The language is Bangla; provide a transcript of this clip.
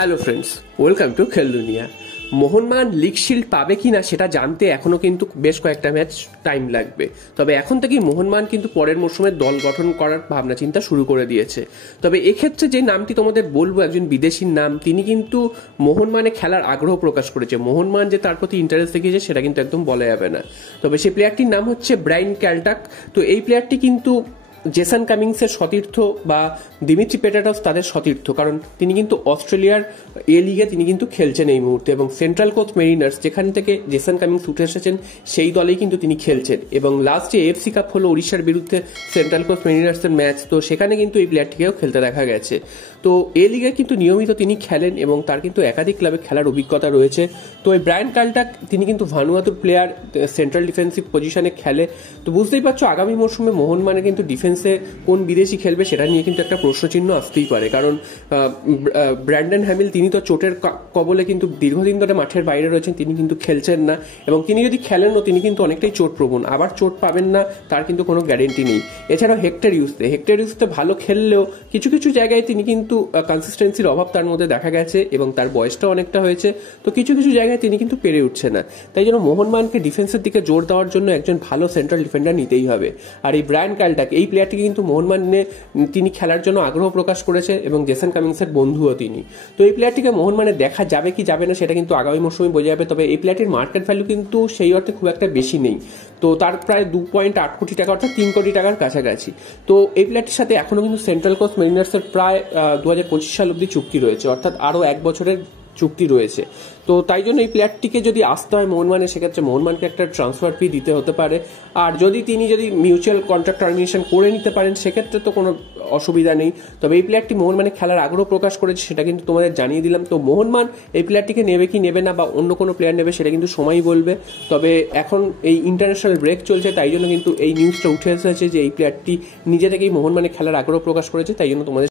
হ্যালো ফ্রেন্ডস, ওয়েলকাম টু খেল দুনিয়া। মোহনবাগান লিগ শিল্ড পাবে কি না সেটা জানতে এখনও কিন্তু বেশ কয়েকটা ম্যাচ টাইম লাগবে। তবে এখন থেকেই মোহনবাগান কিন্তু পরের মরশুমে দল গঠন করার ভাবনা চিন্তা শুরু করে দিয়েছে। তবে এক্ষেত্রে যে নামটি তোমাদের বলবো, একজন বিদেশির নাম, তিনি কিন্তু মোহনবাগানে খেলার আগ্রহ প্রকাশ করেছে। মোহনবাগান যে তার প্রতি ইন্টারেস্ট দেখিয়েছে সেটা কিন্তু একদম বলা যাবে না। তবে সেই প্লেয়ারটির নাম হচ্ছে ব্রায়ান ক্যালটাক। তো এই প্লেয়ারটি কিন্তু জেসন কামিংসের সতীর্থ বা দিমিত্রি পেটাটস তাদের সতীর্থ, কারণ তিনি কিন্তু অস্ট্রেলিয়ার এ লিগে তিনি কিন্তু খেলছেন এই মুহূর্তে, এবং সেন্ট্রাল কোস্ট মেরিনার্স যেখান থেকে জেসন কামিংস উঠে এসেছেন সেই দলেই কিন্তু তিনি খেলছেন। এবং লাস্ট যে এফসি কাপ হলো উড়িষ্যার বিরুদ্ধে সেন্ট্রাল কোস্ট মেরিনার্সের ম্যাচ, তো সেখানে কিন্তু এই প্লেয়ারটিকেও খেলতে দেখা গেছে। তো এ লিগে কিন্তু নিয়মিত তিনি খেলেন এবং তার কিন্তু একাধিক ক্লাবে খেলার অভিজ্ঞতা রয়েছে। তো এই ব্রায়ান ক্যালটাক তিনি কিন্তু ভানুয়াতুর প্লেয়ার, সেন্ট্রাল ডিফেন্সিভ পজিশনে খেলে। তো বুঝতেই পারছো আগামী মরশুমে মোহনবাগানে কিন্তু ডিফেন্সে কোন বিদেশি খেলবে সেটা নিয়ে কিন্তু একটা প্রশ্নচিহ্ন আসতেই পারে, কারণ ব্র্যান্ডন হ্যামিল তিনি তো চোটের কবলে কিন্তু দীর্ঘদিন ধরে মাঠের বাইরে রয়েছেন, তিনি কিন্তু খেলছেন না। এবং তিনি যদি খেলেনও তিনি কিন্তু অনেকটাই চোট প্রবণ, আবার চোট পাবেন না তার কিন্তু কোনো গ্যারেন্টি নেই। এছাড়াও হেক্টর ইউসতে ভালো খেললেও কিছু কিছু জায়গায় তিনি কিন্তু কনসিস্টেন্সির অভাব তার মধ্যে দেখা গেছে, এবং তার বয়সটাও অনেকটা হয়েছে। তো কিছু কিছু জায়গায় তিনি কিন্তু পেরে উঠছে না। তাই জন্য মোহনবাগানকে ডিফেন্সের দিকে জোর দেওয়ার জন্য একজন ভালো সেন্ট্রাল ডিফেন্ডার নিতেই হবে। আর এই ব্রায়ান ক্যালটাক এই প্লেয়ারটিকে কিন্তু মোহনবাগানে তিনি খেলার জন্য আগ্রহ প্রকাশ করেছে, এবং জেসন কামিংসের বন্ধুও তিনি। তো এই প্লেয়ারটিকে মোহনবাগানে দেখা যাবে কি যাবে না সেটা কিন্তু আগামী মৌসুমে বোঝা যাবে। তবে এই প্লেয়ারটির মার্কেট ভ্যালু কিন্তু সেই অর্থে খুব একটা বেশি নেই। তো তার প্রায় 2.8 কোটি টাকা, অর্থাৎ 3 কোটি টাকার কাছাকাছি। তো এই প্লেয়ারটির সাথে এখনো কিন্তু সেন্ট্রাল কোস্ট মেরিনার্সের প্রায় 2025 সাল অব্দি চুক্তি রয়েছে, অর্থাৎ আরও 1 বছরের চুক্তি রয়েছে। তো তাই জন্য এই প্লেয়ারটিকে যদি আসতে হয় মোহনবাগানে, সেক্ষেত্রে মোহনবাগানকে একটা ট্রান্সফার ফি দিতে হতে পারে। আর তিনি যদি মিউচুয়াল কন্ট্রাক্ট টার্মিনেশন করে নিতে পারেন সেক্ষেত্রে তো কোনো অসুবিধা নেই। তবে এই প্লেয়ারটি মোহনবাগানে খেলার আগ্রহ প্রকাশ করেছে, সেটা কিন্তু তোমাদের জানিয়ে দিলাম। তো মোহনবাগান এই প্লেয়ারটিকে নেবে কি নেবে না, বা অন্য কোনো প্লেয়ার নেবে সেটা কিন্তু সময়ই বলবে। তবে এখন এই ইন্টারন্যাশনাল ব্রেক চলছে, তাই জন্য কিন্তু এই নিউজটা উঠে এসেছে যে এই প্লেয়ারটি নিজে থেকেই মোহনবাগানে খেলার আগ্রহ প্রকাশ করেছে। তাই জন্য তোমাদের